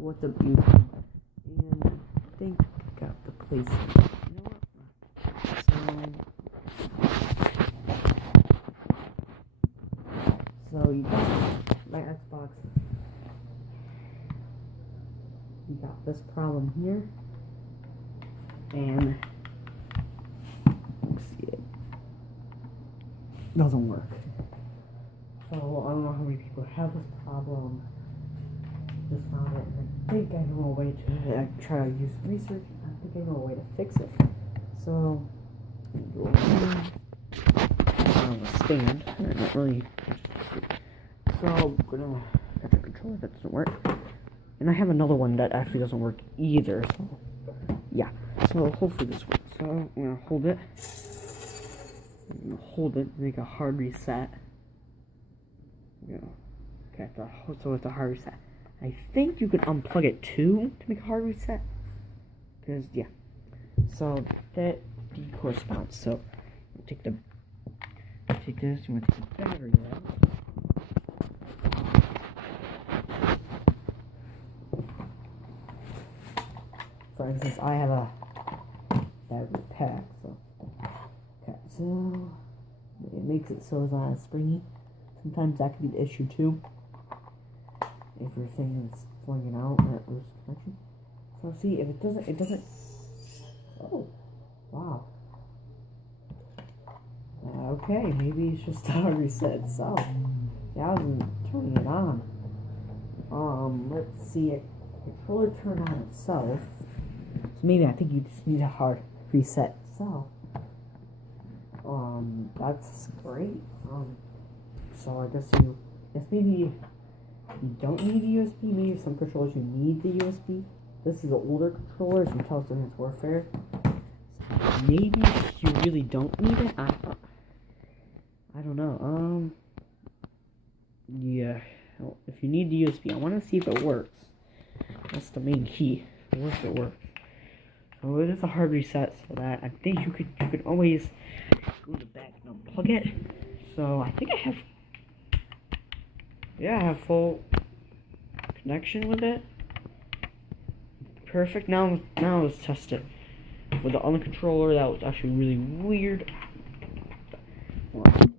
what the YouTube, and I think I got the place. You know what? So you got my Xbox. You got this problem here, and let's see, it doesn't work. So I don't know how many people have this problem. Just found it, and I think I know a way to try to use research. I think I know a way to fix it. So go over here. On the stand. Not really. So I'm gonna get the controller that doesn't work. And I have another one that actually doesn't work either. So yeah. So hopefully this works. So I'm gonna hold it. Make a hard reset. Okay, so it's a hard reset. I think you could unplug it too to make a hard reset. Because yeah. So that corresponds. So take this, you want to take the battery out. For instance, I have a battery pack, so okay, so it makes it so it's not springy. Sometimes that could be the issue too. If your thing is flinging out and it loses connection. So see, if it doesn't. Oh, wow. Okay, maybe it's just a reset itself. See, I wasn't turning it on. Let's see it. The controller turned on itself. So maybe I think you just need a hard reset itself. That's great. So I guess maybe you don't need a USB. Maybe some controllers you need the USB. This is an older controller, so you can tell it's Advanced Warfare. So maybe you really don't need it. I don't know. Yeah. Well, if you need the USB, I want to see if it works. That's the main key. If it works, it works. So it is a hard reset, so that I think you could always go to the back and unplug it. So I think I have full connection with it. Perfect. Now let's test it with the other controller. That was actually really weird.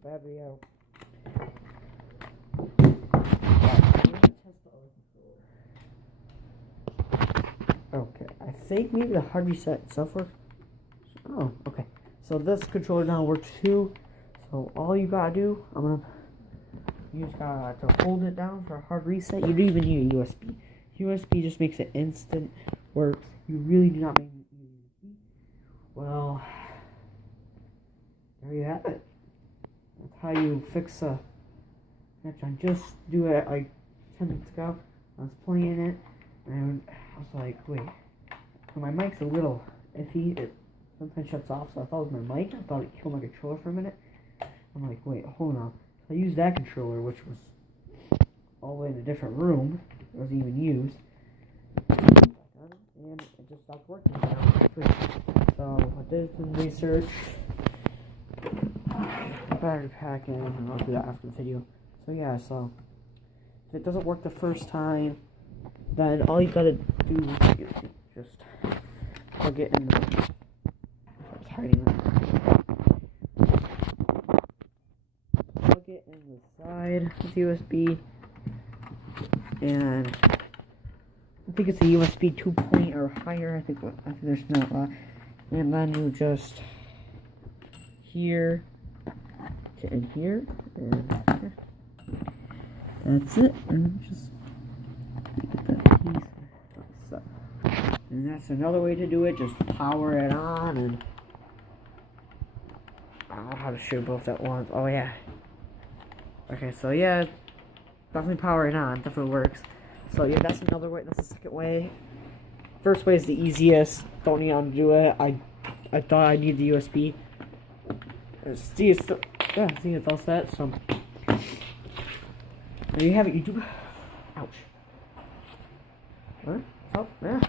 Battery out. Okay, I think maybe the hard reset itself works. Oh, okay. So this controller now works too. So all you gotta do, you just got to hold it down for a hard reset. You don't even need a USB. USB just makes it instant, works. You really do not need a USB. Well, there you have it. That's how you fix a connection. I just do it like 10 minutes ago. I was playing it, and I was like, wait. So my mic's a little iffy. It sometimes shuts off, so I thought it was my mic. I thought it killed my controller for a minute. I'm like, wait, hold on. So I used that controller, which was all the way in a different room. It wasn't even used. And it just stopped working. So I did some research. Battery pack in, and I'll do that after the video. So yeah, so if it doesn't work the first time, then all you gotta do is just plug it in the hiding it. Plug it in the side with USB, and I think it's a USB 2.0 or higher. I think there's not a lot. And then you just here and here, and that's it. And just get that piece. So, and that's another way to do it. Just power it on, and I don't know how to shoot both at once. Oh yeah. Okay, so yeah, definitely power it on. Definitely works. So yeah, that's another way. That's the second way. First way is the easiest. Don't need to do it. I thought I need the USB. See, it's all set. So there you have it, YouTube. Ouch. What? Oh, yeah.